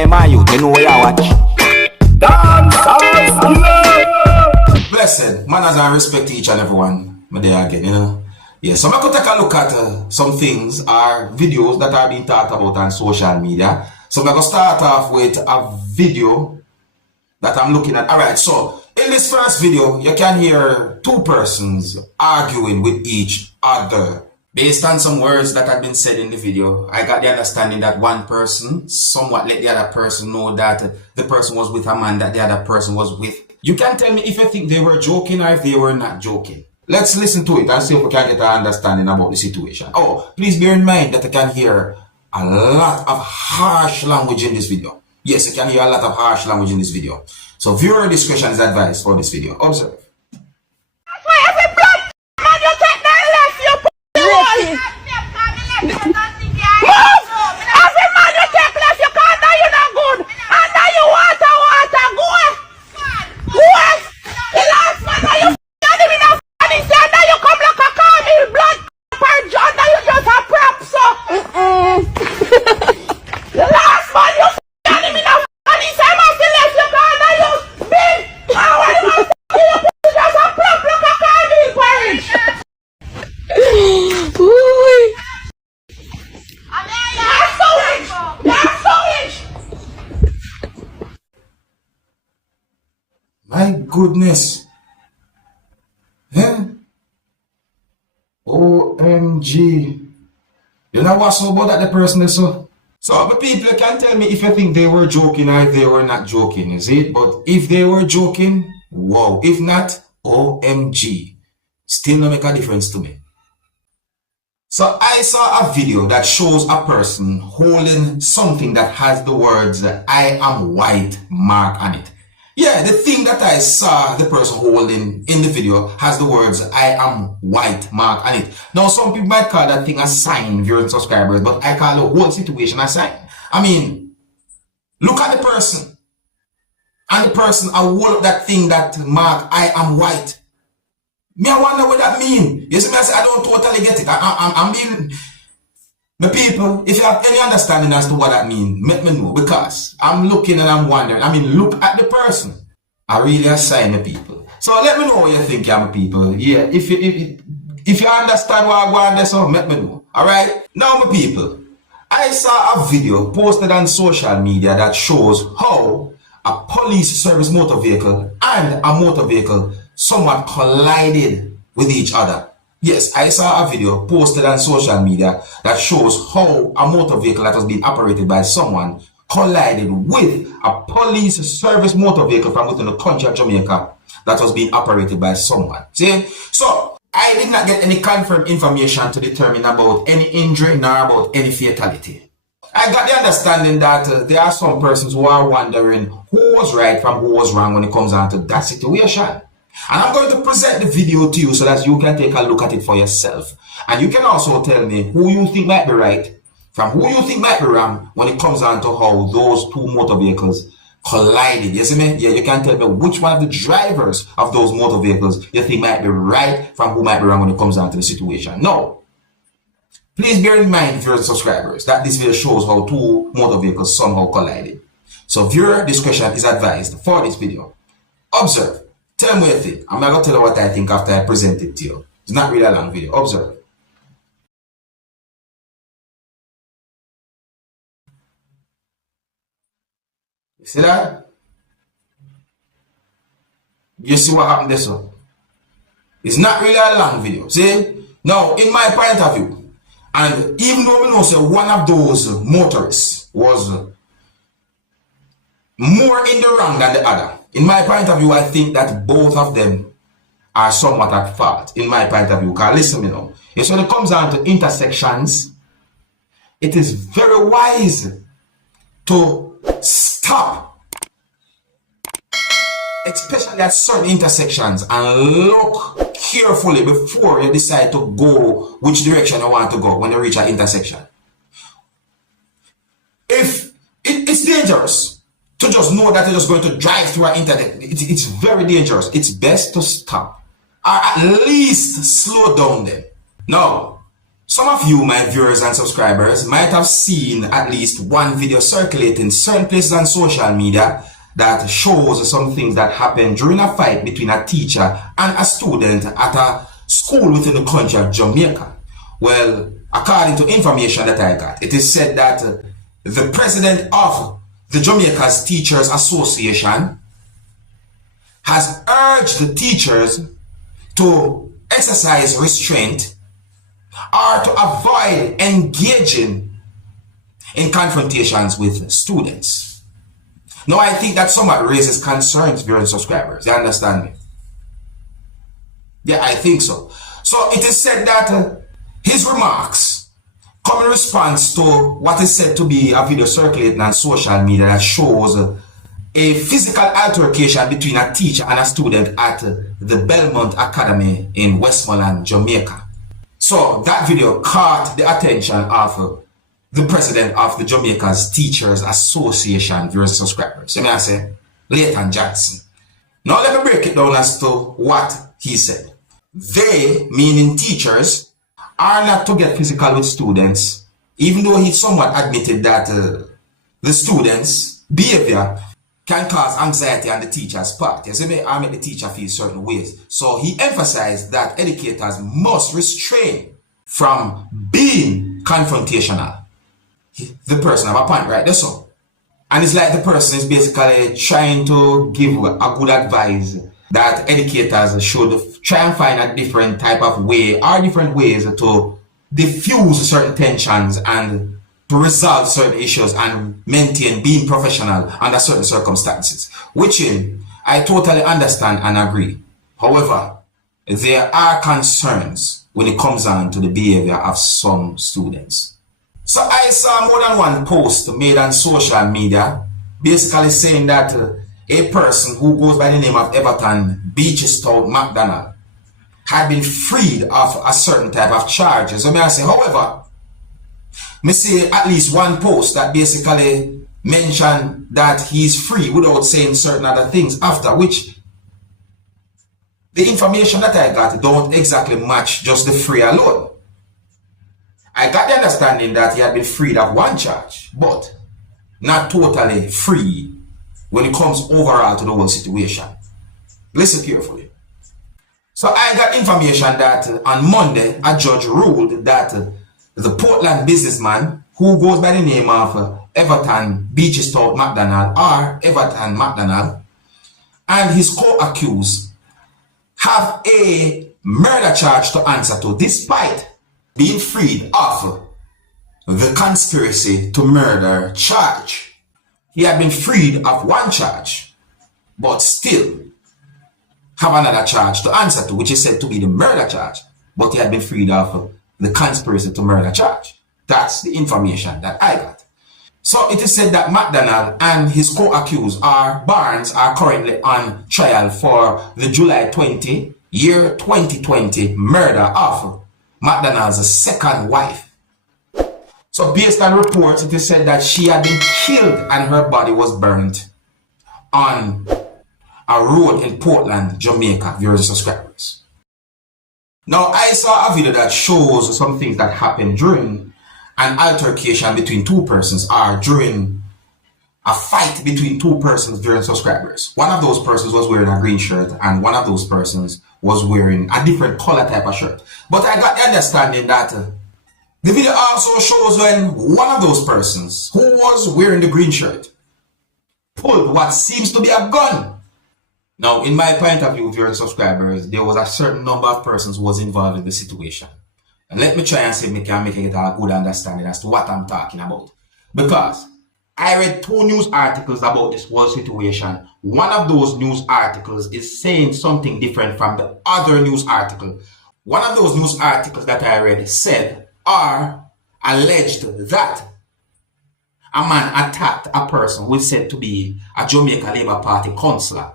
Hey man, you know where you watch. Dancehall skilla. Blessed manners and respect to each and everyone. I'm there again, you know. Yeah, so I'm going to take a look at some things or videos that are being talked about on social media. So I'm going to start off with a video that I'm looking at. Alright, so in this first video, you can hear two persons arguing with each other. Based on some words that have been said in the video, I got the understanding that one person somewhat let the other person know that the person was with a man that the other person was with. You can tell me if you think they were joking or if they were not joking. Let's listen to it and see if we can get an understanding about the situation. Oh, please bear in mind that you can hear a lot of harsh language in this video. Yes, you can hear a lot of harsh language in this video. So viewer discretion is advised for this video. Observe. My goodness. Yeah. OMG. You know what's so about that the person is so? So the people can tell me if you think they were joking or if they were not joking, is it? But if they were joking, wow. If not, OMG. Still not make a difference to me. So I saw a video that shows a person holding something that has the words "I am white" mark on it. Yeah, the thing that I saw the person holding in the video has the words "I am white" mark on it. Now, some people might call that thing a sign, viewers and subscribers, but I call the whole situation a sign. I mean, look at the person. And the person, I hold up that thing that mark "I am white." Me, I wonder what that mean. You see me, I say, I don't totally get it. I'm being... The people, if you have any understanding as to what that means, let me know, because I'm looking and I'm wondering. I mean, look at the person. I really assign the people. So let me know what you think, young people. Yeah, if you understand what I want, so let me know. Alright? Now, my people, I saw a video posted on social media that shows how a police service motor vehicle and a motor vehicle somewhat collided with each other. Yes, I saw a video posted on social media that shows how a motor vehicle that was being operated by someone collided with a police service motor vehicle from within the country of Jamaica that was being operated by someone. See? So, I did not get any confirmed information to determine about any injury nor about any fatality. I got the understanding that there are some persons who are wondering who was right from who was wrong when it comes down to that situation. And I'm going to present the video to you so that you can take a look at it for yourself. And you can also tell me who you think might be right from who you think might be wrong when it comes down to how those two motor vehicles collided. You see me? Yeah, you can tell me which one of the drivers of those motor vehicles you think might be right from who might be wrong when it comes down to the situation. Now, please bear in mind, viewers and subscribers, that this video shows how two motor vehicles somehow collided. So viewer discretion is advised for this video. Observe. Tell me what you think. I'm not going to tell you what I think after I present it to you. It's not really a long video. Observe. You see that? You see what happened there, so? It's not really a long video. See? Now, in my point of view, and even though we know so one of those motorists was more in the wrong than the other, in my point of view, I think that both of them are somewhat at fault, in my point of view. Because listen, you know, when it comes down to intersections, it is very wise to stop, especially at certain intersections, and look carefully before you decide to go which direction you want to go when you reach an intersection. If it's dangerous to just know that you're just going to drive through an intersection, it's very dangerous. It's best to stop or at least slow down then. Now, Some of you, my viewers and subscribers, might have seen at least one video circulating certain places on social media that shows some things that happened during a fight between a teacher and a student at a school within the country of Jamaica. Well, according to information that I got, it is said that the president of the Jamaica's Teachers Association has urged the teachers to exercise restraint or to avoid engaging in confrontations with students. Now, I think that somewhat raises concerns, viewers and subscribers. You understand me? Yeah, I think so. So it is said that his remarks come in response to what is said to be a video circulating on social media that shows a physical altercation between a teacher and a student at the Belmont Academy in Westmoreland, Jamaica. So that video caught the attention of the president of the Jamaica's Teachers Association, viewers and subscribers. So may I say, Leighton Jackson. Now let me break it down as to what he said. They, meaning teachers, are not to get physical with students, even though he somewhat admitted that the students' behavior can cause anxiety on the teacher's part. Yes, it may make the teacher feel certain ways. So he emphasized that educators must restrain from being confrontational. The person have a point right there, so. And it's like the person is basically trying to give a good advice that educators should try and find a different type of way or different ways to diffuse certain tensions and to resolve certain issues and maintain being professional under certain circumstances, which I totally understand and agree. However, there are concerns when it comes on to the behavior of some students. So I saw more than one post made on social media basically saying that a person who goes by the name of Everton Beachstout McDonald had been freed of a certain type of charges. So may I say, however, me see at least one post that basically mentioned that he's free without saying certain other things, after which the information that I got don't exactly match just the free alone. I got the understanding that he had been freed of one charge, but not totally free when it comes overall to the whole situation. Listen carefully. So I got information that on Monday, a judge ruled that the Portland businessman who goes by the name of Everton Beachstout McDonald, or Everton McDonald, and his co-accused have a murder charge to answer to, despite being freed of the conspiracy to murder charge. He had been freed of one charge, but still have another charge to answer to, which is said to be the murder charge, but he had been freed of the conspiracy to murder charge. That's the information that I got. So it is said that McDonald and his co-accused Barnes are currently on trial for the July 20, year 2020 murder of McDonald's second wife. So based on reports, it is said that she had been killed and her body was burnt on a road in Portland, Jamaica, viewers and subscribers. Now, I saw a video that shows some things that happened during an altercation between two persons, or during a fight between two persons, viewers and subscribers. One of those persons was wearing a green shirt and one of those persons was wearing a different color type of shirt. But I got the understanding that the video also shows when one of those persons who was wearing the green shirt pulled what seems to be a gun. Now, in my point of view, viewers and subscribers, there was a certain number of persons who was involved in the situation. And let me try and see if I can make it a good understanding as to what I'm talking about. Because I read two news articles about this whole situation. One of those news articles is saying something different from the other news article. One of those news articles that I read said or alleged that a man attacked a person who is said to be a Jamaica Labour Party councillor.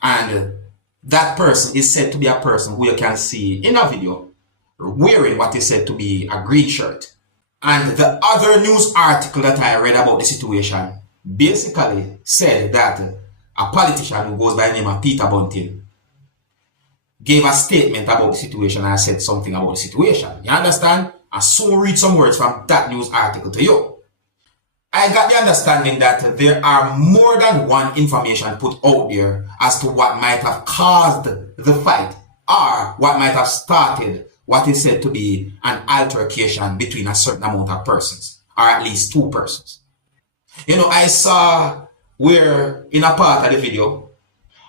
And that person is said to be a person who you can see in a video wearing what is said to be a green shirt. And the other news article that I read about the situation basically said that a politician who goes by the name of PNP Bunting gave a statement about the situation and said something about the situation. You understand? and so read some words from that news article to you. I got the understanding that there are more than one information put out there as to what might have caused the fight or what might have started what is said to be an altercation between a certain amount of persons, or at least two persons. You know, I saw where in a part of the video,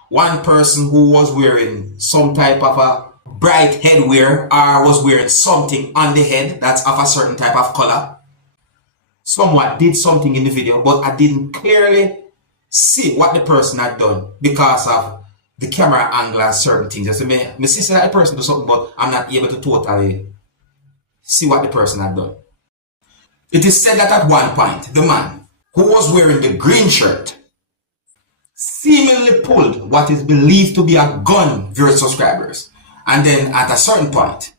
one person who was wearing some type of a bright headwear or was wearing something on the head that's of a certain type of color, somewhat did something in the video, but I didn't clearly see what the person had done because of the camera angle and certain things. Just me see that the person do something, but I'm not able to totally see what the person had done. It is said that at one point, the man who was wearing the green shirt seemingly pulled what is believed to be a gun, viewers, subscribers. And then at a certain point,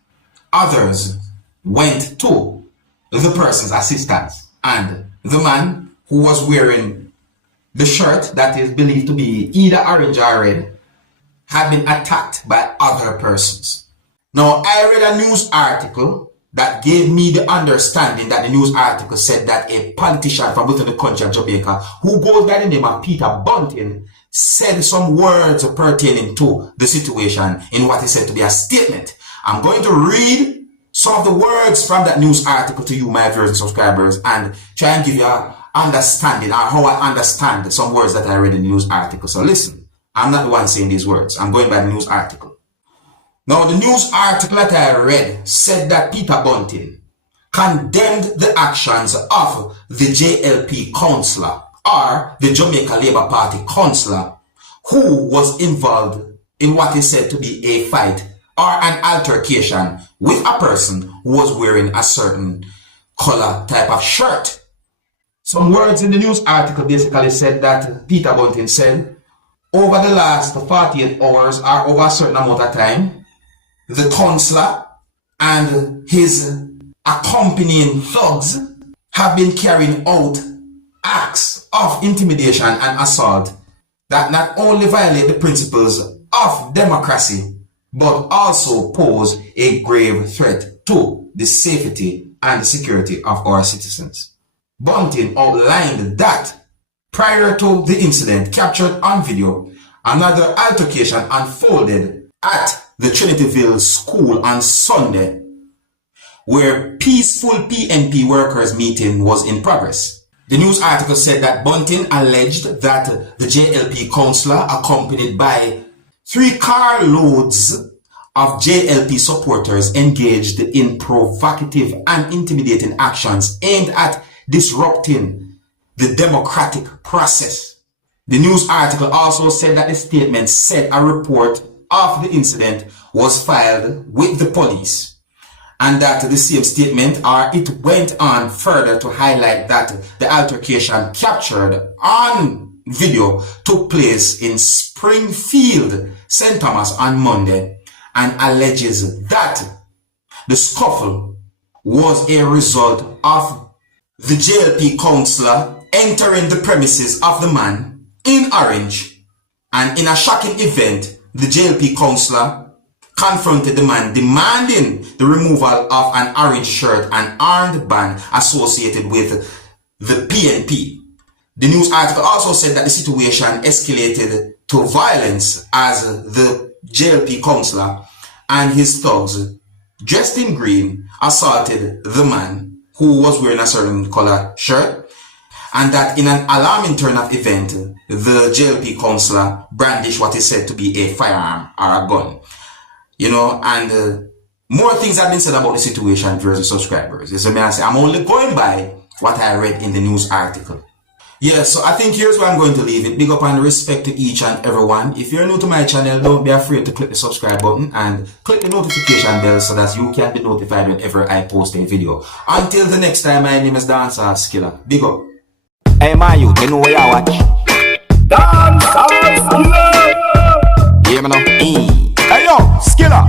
others went to the person's assistance. And the man who was wearing the shirt that is believed to be either orange or red had been attacked by other persons. Now, I read a news article that gave me the understanding that the news article said that a politician from within the country of Jamaica, who goes by the name of PNP Bunting, said some words pertaining to the situation in what is said to be a statement. I'm going to read some of the words from that news article to you, my viewers and subscribers, and try and give you an understanding or how I understand some words that I read in the news article. So listen, I'm not the one saying these words. I'm going by the news article. Now, the news article that I read said that PNP Bunting condemned the actions of the JLP councillor or the Jamaica Labour Party councillor who was involved in what is said to be a fight or an altercation with a person who was wearing a certain color type of shirt. Some words in the news article basically said that PNP Bunting said, over the last 48 hours or over a certain amount of time, the councillor and his accompanying thugs have been carrying out acts of intimidation and assault that not only violate the principles of democracy, but also pose a grave threat to the safety and the security of our citizens. Bunting outlined that prior to the incident captured on video, another altercation unfolded at the Trinityville school on Sunday, where peaceful PNP workers meeting was in progress. The news article said that Bunting alleged that the JLP councillor, accompanied by 3 carloads of JLP supporters, engaged in provocative and intimidating actions aimed at disrupting the democratic process. The news article also said that the statement said a report of the incident was filed with the police, and that the same statement, or it went on further to highlight that the altercation captured on video took place in Springfield, St. Thomas on Monday, and alleges that the scuffle was a result of the JLP councillor entering the premises of the man in orange, and in a shocking event, the JLP councillor confronted the man, demanding the removal of an orange shirt and armband associated with the PNP. The news article also said that the situation escalated to violence as the JLP councillor and his thugs, dressed in green, assaulted the man who was wearing a certain color shirt, and that in an alarming turn of event, the JLP councillor brandished what is said to be a firearm or a gun. You know, and more things have been said about the situation, viewers and subscribers. As I say, I'm only going by what I read in the news article. Yeah, so I think here's where I'm going to leave it. Big up and respect to each and everyone. If you're new to my channel, don't be afraid to click the subscribe button and click the notification bell so that you can be notified whenever I post a video. Until the next time, my name is Dancehall Skilla. Big up. Hey man, you know where you watch? Dancehall Skilla. Yeah, man. Hey yo, Skilla.